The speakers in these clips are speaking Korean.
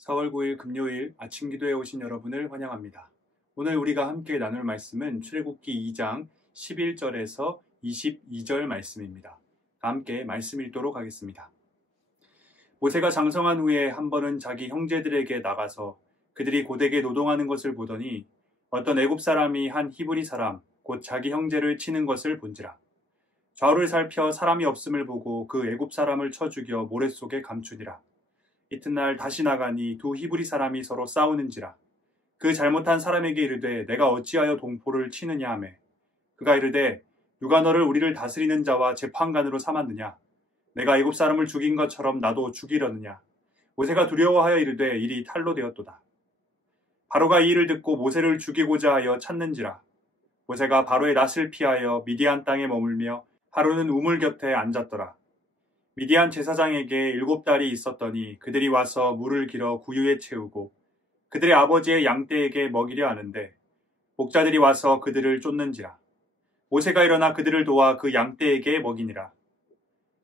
4월 9일 금요일 아침 기도에 오신 여러분을 환영합니다. 오늘 우리가 함께 나눌 말씀은 출애굽기 2장 11절에서 22절 말씀입니다. 함께 말씀 읽도록 하겠습니다. 모세가 장성한 후에 한 번은 자기 형제들에게 나가서 그들이 고되게 노동하는 것을 보더니 어떤 애굽 사람이 한 히브리 사람 곧 자기 형제를 치는 것을 본지라. 좌우를 살펴 사람이 없음을 보고 그 애굽 사람을 쳐 죽여 모래 속에 감추니라. 이튿날 다시 나가니 두 히브리 사람이 서로 싸우는지라. 그 잘못한 사람에게 이르되 내가 어찌하여 동포를 치느냐 하매 그가 이르되 누가 너를 우리를 다스리는 자와 재판관으로 삼았느냐. 내가 애굽 사람을 죽인 것처럼 나도 죽이려느냐. 모세가 두려워하여 이르되 일이 탈로 되었도다. 바로가 이 일을 듣고 모세를 죽이고자 하여 찾는지라. 모세가 바로의 낯을 피하여 미디안 땅에 머물며 하루는 우물 곁에 앉았더라. 미디안 제사장에게 7달이 있었더니 그들이 와서 물을 길어 구유에 채우고 그들의 아버지의 양떼에게 먹이려 하는데 목자들이 와서 그들을 쫓는지라. 모세가 일어나 그들을 도와 그 양떼에게 먹이니라.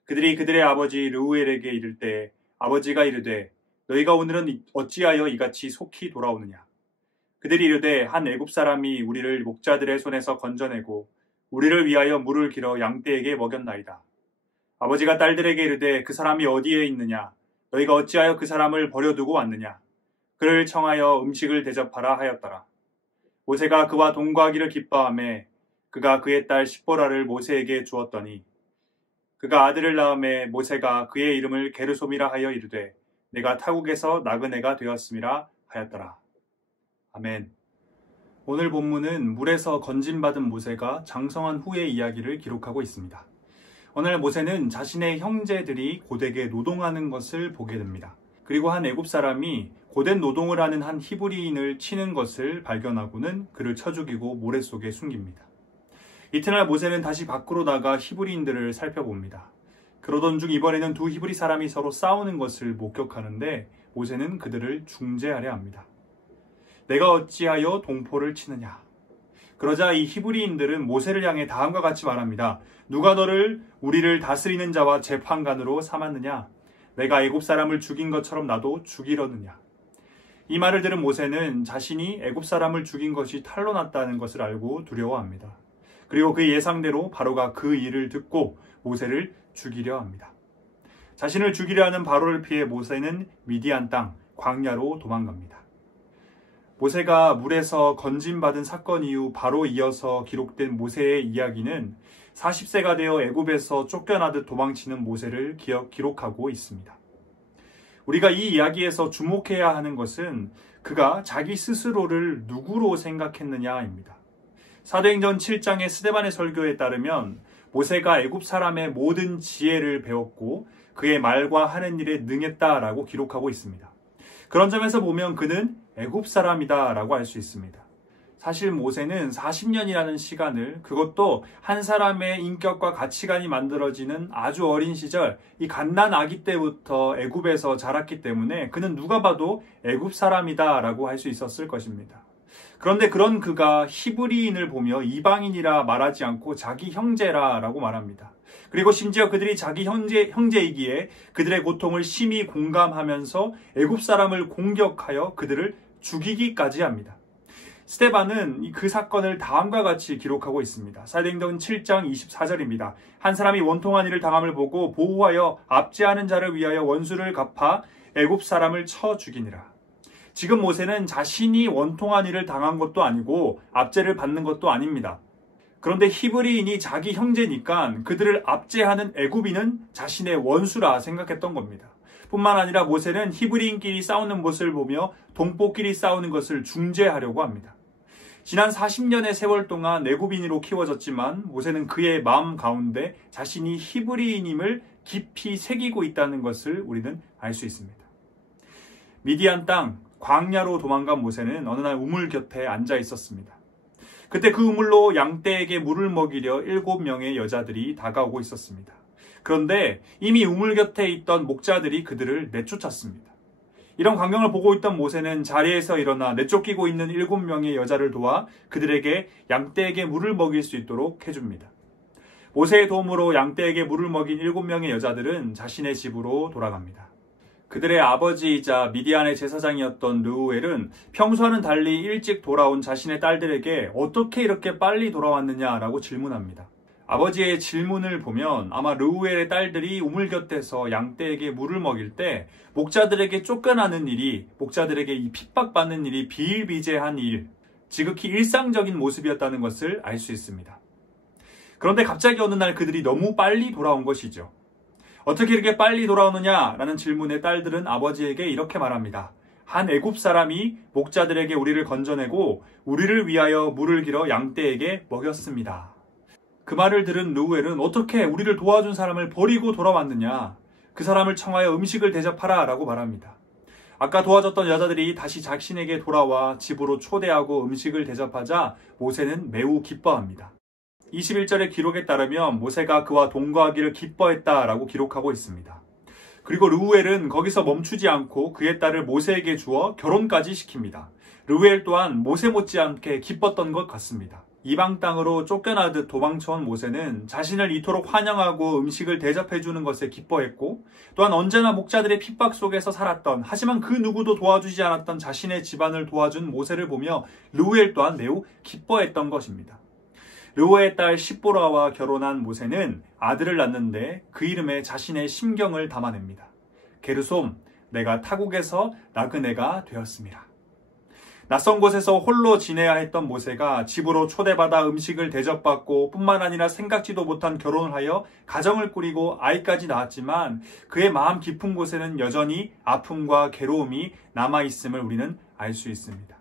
그들이 그들의 아버지 르우엘에게 이를 때에 아버지가 이르되 너희가 오늘은 어찌하여 이같이 속히 돌아오느냐. 그들이 이르되 한 애굽 사람이 우리를 목자들의 손에서 건져내고 우리를 위하여 물을 길어 양떼에게 먹였나이다. 아버지가 딸들에게 이르되 그 사람이 어디에 있느냐. 너희가 어찌하여 그 사람을 버려두고 왔느냐. 그를 청하여 음식을 대접하라 하였더라. 모세가 그와 동거하기를 기뻐하매 그가 그의 딸 십보라를 모세에게 주었더니 그가 아들을 낳음에 모세가 그의 이름을 게르솜이라 하여 이르되 내가 타국에서 나그네가 되었음이라 하였더라. 아멘. 오늘 본문은 물에서 건짐받은 모세가 장성한 후의 이야기를 기록하고 있습니다. 오늘 모세는 자신의 형제들이 고되게 노동하는 것을 보게 됩니다. 그리고 한 애굽 사람이 고된 노동을 하는 한 히브리인을 치는 것을 발견하고는 그를 쳐 죽이고 모래 속에 숨깁니다. 이튿날 모세는 다시 밖으로 나가 히브리인들을 살펴봅니다. 그러던 중 이번에는 두 히브리 사람이 서로 싸우는 것을 목격하는데 모세는 그들을 중재하려 합니다. 내가 어찌하여 동포를 치느냐. 그러자 이 히브리인들은 모세를 향해 다음과 같이 말합니다. 누가 너를 우리를 다스리는 자와 재판관으로 삼았느냐. 내가 애굽 사람을 죽인 것처럼 나도 죽이려느냐. 이 말을 들은 모세는 자신이 애굽 사람을 죽인 것이 탈로 났다는 것을 알고 두려워합니다. 그리고 그 예상대로 바로가 그 일을 듣고 모세를 죽이려 합니다. 자신을 죽이려 하는 바로를 피해 모세는 미디안 땅 광야로 도망갑니다. 모세가 물에서 건짐받은 사건 이후 바로 이어서 기록된 모세의 이야기는 40세가 되어 애굽에서 쫓겨나듯 도망치는 모세를 기록하고 있습니다. 우리가 이 이야기에서 주목해야 하는 것은 그가 자기 스스로를 누구로 생각했느냐입니다. 사도행전 7장의 스데반의 설교에 따르면 모세가 애굽 사람의 모든 지혜를 배웠고 그의 말과 하는 일에 능했다라고 기록하고 있습니다. 그런 점에서 보면 그는 애굽 사람이다라고 할 수 있습니다. 사실 모세는 40년이라는 시간을 그것도 한 사람의 인격과 가치관이 만들어지는 아주 어린 시절 이 갓난 아기 때부터 애굽에서 자랐기 때문에 그는 누가 봐도 애굽 사람이다라고 할 수 있었을 것입니다. 그런데 그런 그가 히브리인을 보며 이방인이라 말하지 않고 자기 형제라라고 말합니다. 그리고 심지어 그들이 자기 형제이기에 그들의 고통을 심히 공감하면서 애굽 사람을 공격하여 그들을 죽이기까지 합니다. 스데반은 그 사건을 다음과 같이 기록하고 있습니다. 사도행전 7장 24절입니다. 한 사람이 원통한 일을 당함을 보고 보호하여 압제하는 자를 위하여 원수를 갚아 애굽 사람을 쳐 죽이니라. 지금 모세는 자신이 원통한 일을 당한 것도 아니고 압제를 받는 것도 아닙니다. 그런데 히브리인이 자기 형제니까 그들을 압제하는 애굽인은 자신의 원수라 생각했던 겁니다. 뿐만 아니라 모세는 히브리인끼리 싸우는 모습을 보며 동포끼리 싸우는 것을 중재하려고 합니다. 지난 40년의 세월 동안 애굽인으로 키워졌지만 모세는 그의 마음 가운데 자신이 히브리인임을 깊이 새기고 있다는 것을 우리는 알 수 있습니다. 미디안 땅 광야로 도망간 모세는 어느 날 우물 곁에 앉아 있었습니다. 그때 그 우물로 양떼에게 물을 먹이려 7명의 여자들이 다가오고 있었습니다. 그런데 이미 우물 곁에 있던 목자들이 그들을 내쫓았습니다. 이런 광경을 보고 있던 모세는 자리에서 일어나 내쫓기고 있는 7명의 여자를 도와 그들에게 양떼에게 물을 먹일 수 있도록 해줍니다. 모세의 도움으로 양떼에게 물을 먹인 7명의 여자들은 자신의 집으로 돌아갑니다. 그들의 아버지이자 미디안의 제사장이었던 르우엘은 평소와는 달리 일찍 돌아온 자신의 딸들에게 어떻게 이렇게 빨리 돌아왔느냐라고 질문합니다. 아버지의 질문을 보면 아마 르우엘의 딸들이 우물 곁에서 양떼에게 물을 먹일 때 목자들에게 쫓겨나는 일이, 목자들에게 이 핍박받는 일이 비일비재한 일, 지극히 일상적인 모습이었다는 것을 알 수 있습니다. 그런데 갑자기 어느 날 그들이 너무 빨리 돌아온 것이죠. 어떻게 이렇게 빨리 돌아오느냐라는 질문에 딸들은 아버지에게 이렇게 말합니다. 한 애굽 사람이 목자들에게 우리를 건져내고 우리를 위하여 물을 길어 양떼에게 먹였습니다. 그 말을 들은 르우엘은 어떻게 우리를 도와준 사람을 버리고 돌아왔느냐, 그 사람을 청하여 음식을 대접하라 라고 말합니다. 아까 도와줬던 여자들이 다시 자신에게 돌아와 집으로 초대하고 음식을 대접하자 모세는 매우 기뻐합니다. 21절의 기록에 따르면 모세가 그와 동거하기를 기뻐했다라고 기록하고 있습니다. 그리고 르우엘은 거기서 멈추지 않고 그의 딸을 모세에게 주어 결혼까지 시킵니다. 르우엘 또한 모세 못지않게 기뻤던 것 같습니다. 이방 땅으로 쫓겨나듯 도망쳐온 모세는 자신을 이토록 환영하고 음식을 대접해주는 것에 기뻐했고, 또한 언제나 목자들의 핍박 속에서 살았던, 하지만 그 누구도 도와주지 않았던 자신의 집안을 도와준 모세를 보며 르우엘 또한 매우 기뻐했던 것입니다. 르우엘의 딸 십보라와 결혼한 모세는 아들을 낳는데 그 이름에 자신의 심경을 담아냅니다. 게르솜, 내가 타국에서 나그네가 되었습니다. 낯선 곳에서 홀로 지내야 했던 모세가 집으로 초대받아 음식을 대접받고 뿐만 아니라 생각지도 못한 결혼을 하여 가정을 꾸리고 아이까지 낳았지만 그의 마음 깊은 곳에는 여전히 아픔과 괴로움이 남아있음을 우리는 알 수 있습니다.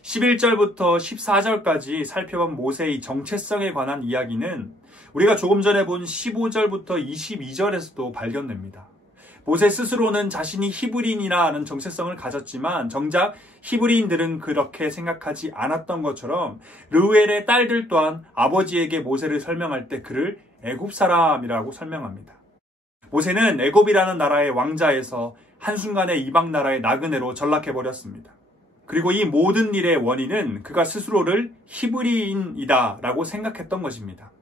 11절부터 14절까지 살펴본 모세의 정체성에 관한 이야기는 우리가 조금 전에 본 15절부터 22절에서도 발견됩니다. 모세 스스로는 자신이 히브리인이라는 정체성을 가졌지만 정작 히브리인들은 그렇게 생각하지 않았던 것처럼 르우엘의 딸들 또한 아버지에게 모세를 설명할 때 그를 애굽 사람이라고 설명합니다. 모세는 애굽이라는 나라의 왕자에서 한순간에 이방 나라의 나그네로 전락해버렸습니다. 그리고 이 모든 일의 원인은 그가 스스로를 히브리인이다라고 생각했던 것입니다.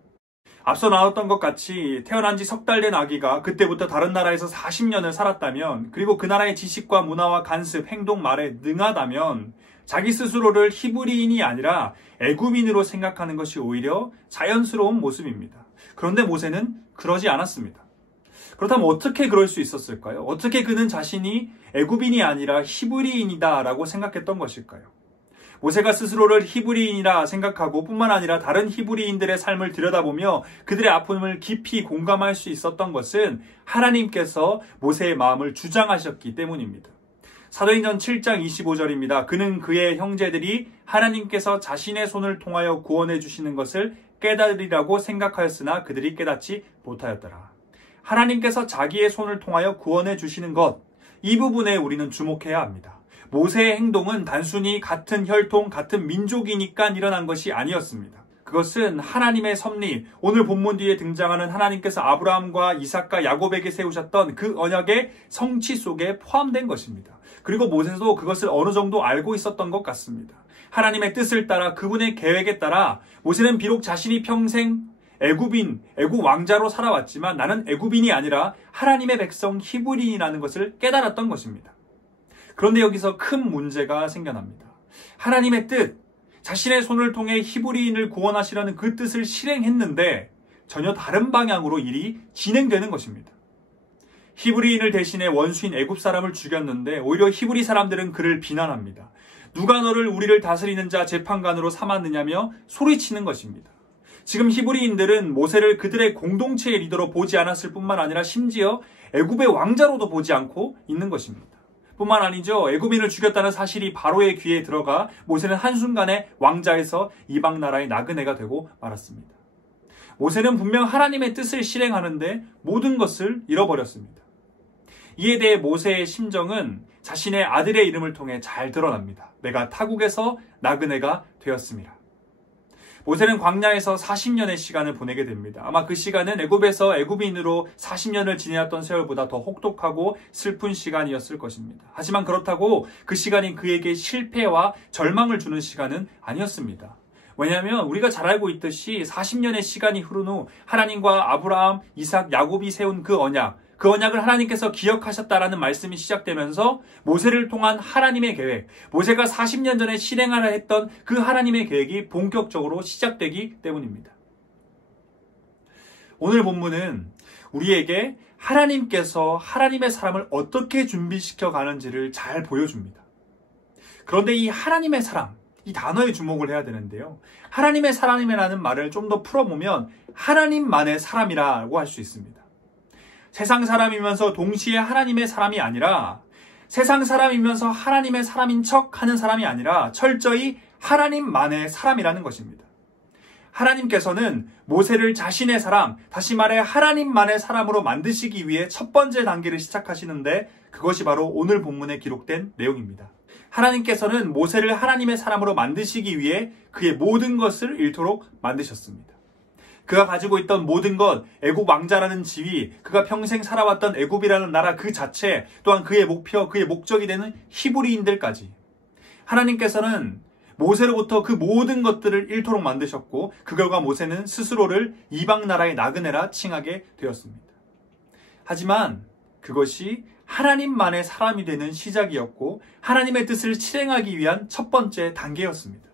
앞서 나왔던 것 같이 태어난 지 석 달 된 아기가 그때부터 다른 나라에서 40년을 살았다면, 그리고 그 나라의 지식과 문화와 간습, 행동, 말에 능하다면 자기 스스로를 히브리인이 아니라 애굽인으로 생각하는 것이 오히려 자연스러운 모습입니다. 그런데 모세는 그러지 않았습니다. 그렇다면 어떻게 그럴 수 있었을까요? 어떻게 그는 자신이 애굽인이 아니라 히브리인이다라고 생각했던 것일까요? 모세가 스스로를 히브리인이라 생각하고 뿐만 아니라 다른 히브리인들의 삶을 들여다보며 그들의 아픔을 깊이 공감할 수 있었던 것은 하나님께서 모세의 마음을 주장하셨기 때문입니다. 사도행전 7장 25절입니다. 그는 그의 형제들이 하나님께서 자신의 손을 통하여 구원해 주시는 것을 깨달으리라고 생각하였으나 그들이 깨닫지 못하였더라. 하나님께서 자기의 손을 통하여 구원해 주시는 것, 이 부분에 우리는 주목해야 합니다. 모세의 행동은 단순히 같은 혈통, 같은 민족이니까 일어난 것이 아니었습니다. 그것은 하나님의 섭리, 오늘 본문 뒤에 등장하는 하나님께서 아브라함과 이삭과 야곱에게 세우셨던 그 언약의 성취 속에 포함된 것입니다. 그리고 모세도 그것을 어느 정도 알고 있었던 것 같습니다. 하나님의 뜻을 따라 그분의 계획에 따라 모세는 비록 자신이 평생 애굽 왕자로 살아왔지만 나는 애굽인이 아니라 하나님의 백성 히브리인이라는 것을 깨달았던 것입니다. 그런데 여기서 큰 문제가 생겨납니다. 하나님의 뜻, 자신의 손을 통해 히브리인을 구원하시라는 그 뜻을 실행했는데 전혀 다른 방향으로 일이 진행되는 것입니다. 히브리인을 대신해 원수인 애굽 사람을 죽였는데 오히려 히브리 사람들은 그를 비난합니다. 누가 너를 우리를 다스리는 자 재판관으로 삼았느냐며 소리치는 것입니다. 지금 히브리인들은 모세를 그들의 공동체의 리더로 보지 않았을 뿐만 아니라 심지어 애굽의 왕자로도 보지 않고 있는 것입니다. 뿐만 아니죠. 애굽인을 죽였다는 사실이 바로의 귀에 들어가 모세는 한순간에 왕자에서 이방 나라의 나그네가 되고 말았습니다. 모세는 분명 하나님의 뜻을 실행하는데 모든 것을 잃어버렸습니다. 이에 대해 모세의 심정은 자신의 아들의 이름을 통해 잘 드러납니다. 내가 타국에서 나그네가 되었습니다. 모세는 광야에서 40년의 시간을 보내게 됩니다. 아마 그 시간은 애굽에서 애굽인으로 40년을 지내었던 세월보다 더 혹독하고 슬픈 시간이었을 것입니다. 하지만 그렇다고 그 시간이 그에게 실패와 절망을 주는 시간은 아니었습니다. 왜냐하면 우리가 잘 알고 있듯이 40년의 시간이 흐른 후 하나님과 아브라함, 이삭, 야곱이 세운 그 언약, 그 언약을 하나님께서 기억하셨다라는 말씀이 시작되면서 모세를 통한 하나님의 계획, 모세가 40년 전에 실행하려 했던 그 하나님의 계획이 본격적으로 시작되기 때문입니다. 오늘 본문은 우리에게 하나님께서 하나님의 사람을 어떻게 준비시켜 가는지를 잘 보여줍니다. 그런데 이 하나님의 사람, 이 단어에 주목을 해야 되는데요. 하나님의 사람이라는 말을 좀 더 풀어보면 하나님만의 사람이라고 할 수 있습니다. 세상 사람이면서 동시에 하나님의 사람이 아니라, 세상 사람이면서 하나님의 사람인 척 하는 사람이 아니라 철저히 하나님만의 사람이라는 것입니다. 하나님께서는 모세를 자신의 사람, 다시 말해 하나님만의 사람으로 만드시기 위해 첫 번째 단계를 시작하시는데 그것이 바로 오늘 본문에 기록된 내용입니다. 하나님께서는 모세를 하나님의 사람으로 만드시기 위해 그의 모든 것을 잃도록 만드셨습니다. 그가 가지고 있던 모든 것, 애굽 왕자라는 지위, 그가 평생 살아왔던 애굽이라는 나라 그 자체, 또한 그의 목표, 그의 목적이 되는 히브리인들까지 하나님께서는 모세로부터 그 모든 것들을 잃도록 만드셨고 그 결과 모세는 스스로를 이방 나라의 나그네라 칭하게 되었습니다. 하지만 그것이 하나님만의 사람이 되는 시작이었고 하나님의 뜻을 실행하기 위한 첫 번째 단계였습니다.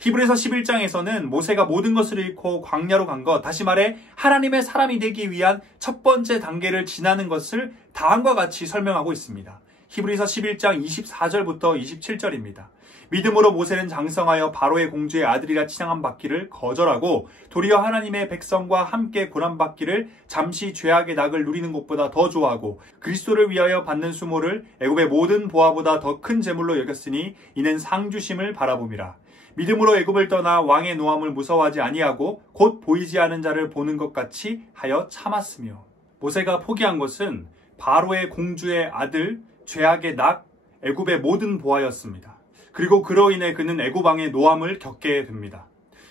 히브리서 11장에서는 모세가 모든 것을 잃고 광야로 간 것, 다시 말해 하나님의 사람이 되기 위한 첫 번째 단계를 지나는 것을 다음과 같이 설명하고 있습니다. 히브리서 11장 24절부터 27절입니다. 믿음으로 모세는 장성하여 바로의 공주의 아들이라 칭함 받기를 거절하고 도리어 하나님의 백성과 함께 고난받기를 잠시 죄악의 낙을 누리는 것보다 더 좋아하고 그리스도를 위하여 받는 수모를 애굽의 모든 보화보다 더 큰 재물로 여겼으니 이는 상 주심을 바라봄이라. 믿음으로 애굽을 떠나 왕의 노함을 무서워하지 아니하고 곧 보이지 않은 자를 보는 것 같이 하여 참았으며. 모세가 포기한 것은 바로의 공주의 아들, 죄악의 낙, 애굽의 모든 보화였습니다. 그리고 그로 인해 그는 애굽 왕의 노함을 겪게 됩니다.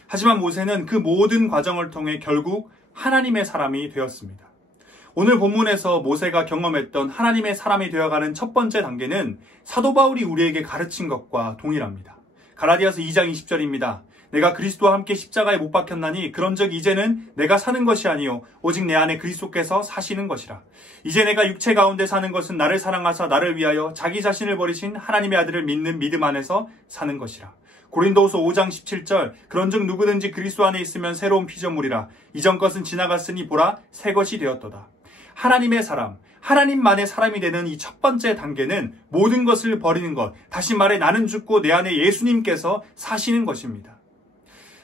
하지만 모세는 그 모든 과정을 통해 결국 하나님의 사람이 되었습니다. 오늘 본문에서 모세가 경험했던 하나님의 사람이 되어가는 첫 번째 단계는 사도 바울이 우리에게 가르친 것과 동일합니다. 갈라디아서 2장 20절입니다. 내가 그리스도와 함께 십자가에 못 박혔나니 그런즉 이제는 내가 사는 것이 아니요 오직 내 안에 그리스도께서 사시는 것이라. 이제 내가 육체 가운데 사는 것은 나를 사랑하사 나를 위하여 자기 자신을 버리신 하나님의 아들을 믿는 믿음 안에서 사는 것이라. 고린도후서 5장 17절 그런즉 누구든지 그리스도 안에 있으면 새로운 피조물이라. 이전 것은 지나갔으니 보라 새 것이 되었도다. 하나님의 사람, 하나님만의 사람이 되는 이 첫 번째 단계는 모든 것을 버리는 것, 다시 말해 나는 죽고 내 안에 예수님께서 사시는 것입니다.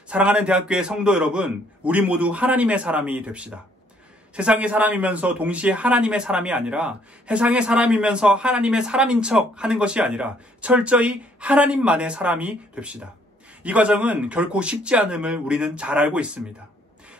사랑하는 대학교의 성도 여러분, 우리 모두 하나님의 사람이 됩시다. 세상의 사람이면서 동시에 하나님의 사람이 아니라 세상의 사람이면서 하나님의 사람인 척 하는 것이 아니라 철저히 하나님만의 사람이 됩시다. 이 과정은 결코 쉽지 않음을 우리는 잘 알고 있습니다.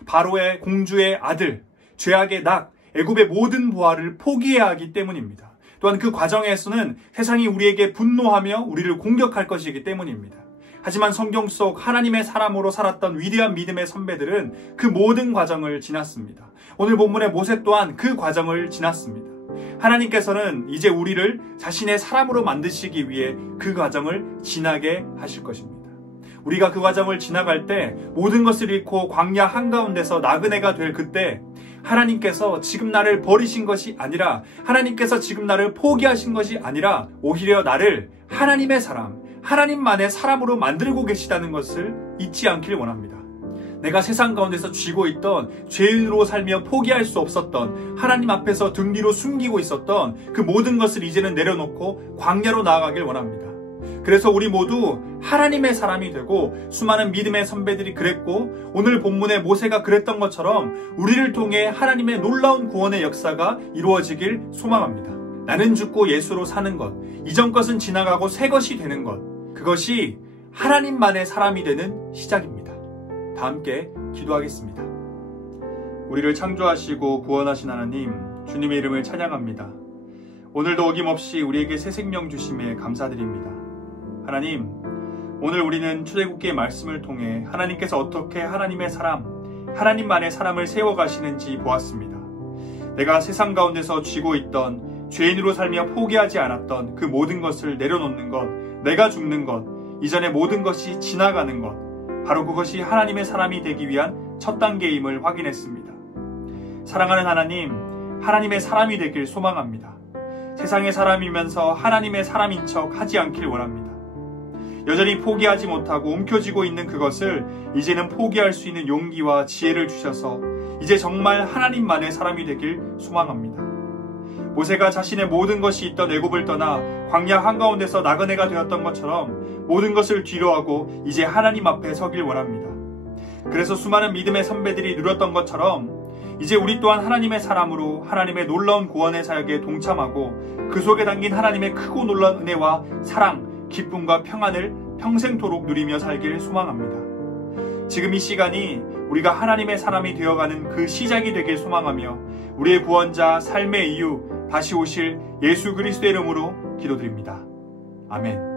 바로의 공주의 아들, 죄악의 낙, 애굽의 모든 보화를 포기해야 하기 때문입니다. 또한 그 과정에서는 세상이 우리에게 분노하며 우리를 공격할 것이기 때문입니다. 하지만 성경 속 하나님의 사람으로 살았던 위대한 믿음의 선배들은 그 모든 과정을 지났습니다. 오늘 본문의 모세 또한 그 과정을 지났습니다. 하나님께서는 이제 우리를 자신의 사람으로 만드시기 위해 그 과정을 지나게 하실 것입니다. 우리가 그 과정을 지나갈 때 모든 것을 잃고 광야 한가운데서 나그네가 될 그때 하나님께서 지금 나를 버리신 것이 아니라 하나님께서 지금 나를 포기하신 것이 아니라 오히려 나를 하나님의 사람, 하나님만의 사람으로 만들고 계시다는 것을 잊지 않길 원합니다. 내가 세상 가운데서 쥐고 있던 죄인으로 살며 포기할 수 없었던 하나님 앞에서 등 뒤로 숨기고 있었던 그 모든 것을 이제는 내려놓고 광야로 나아가길 원합니다. 그래서 우리 모두 하나님의 사람이 되고 수많은 믿음의 선배들이 그랬고 오늘 본문의 모세가 그랬던 것처럼 우리를 통해 하나님의 놀라운 구원의 역사가 이루어지길 소망합니다. 나는 죽고 예수로 사는 것, 이전 것은 지나가고 새 것이 되는 것, 그것이 하나님만의 사람이 되는 시작입니다. 다 함께 기도하겠습니다. 우리를 창조하시고 구원하신 하나님, 주님의 이름을 찬양합니다. 오늘도 어김없이 우리에게 새 생명 주심에 감사드립니다. 하나님, 오늘 우리는 출애굽기의 말씀을 통해 하나님께서 어떻게 하나님의 사람, 하나님만의 사람을 세워가시는지 보았습니다. 내가 세상 가운데서 쥐고 있던 죄인으로 살며 포기하지 않았던 그 모든 것을 내려놓는 것, 내가 죽는 것, 이전의 모든 것이 지나가는 것, 바로 그것이 하나님의 사람이 되기 위한 첫 단계임을 확인했습니다. 사랑하는 하나님, 하나님의 사람이 되길 소망합니다. 세상의 사람이면서 하나님의 사람인 척 하지 않길 원합니다. 여전히 포기하지 못하고 움켜쥐고 있는 그것을 이제는 포기할 수 있는 용기와 지혜를 주셔서 이제 정말 하나님만의 사람이 되길 소망합니다. 모세가 자신의 모든 것이 있던 애굽을 떠나 광야 한가운데서 나그네가 되었던 것처럼 모든 것을 뒤로하고 이제 하나님 앞에 서길 원합니다. 그래서 수많은 믿음의 선배들이 누렸던 것처럼 이제 우리 또한 하나님의 사람으로 하나님의 놀라운 구원의 사역에 동참하고 그 속에 담긴 하나님의 크고 놀라운 은혜와 사랑, 기쁨과 평안을 평생토록 누리며 살길 소망합니다. 지금 이 시간이 우리가 하나님의 사람이 되어가는 그 시작이 되길 소망하며 우리의 구원자, 삶의 이유, 다시 오실 예수 그리스도의 이름으로 기도드립니다. 아멘.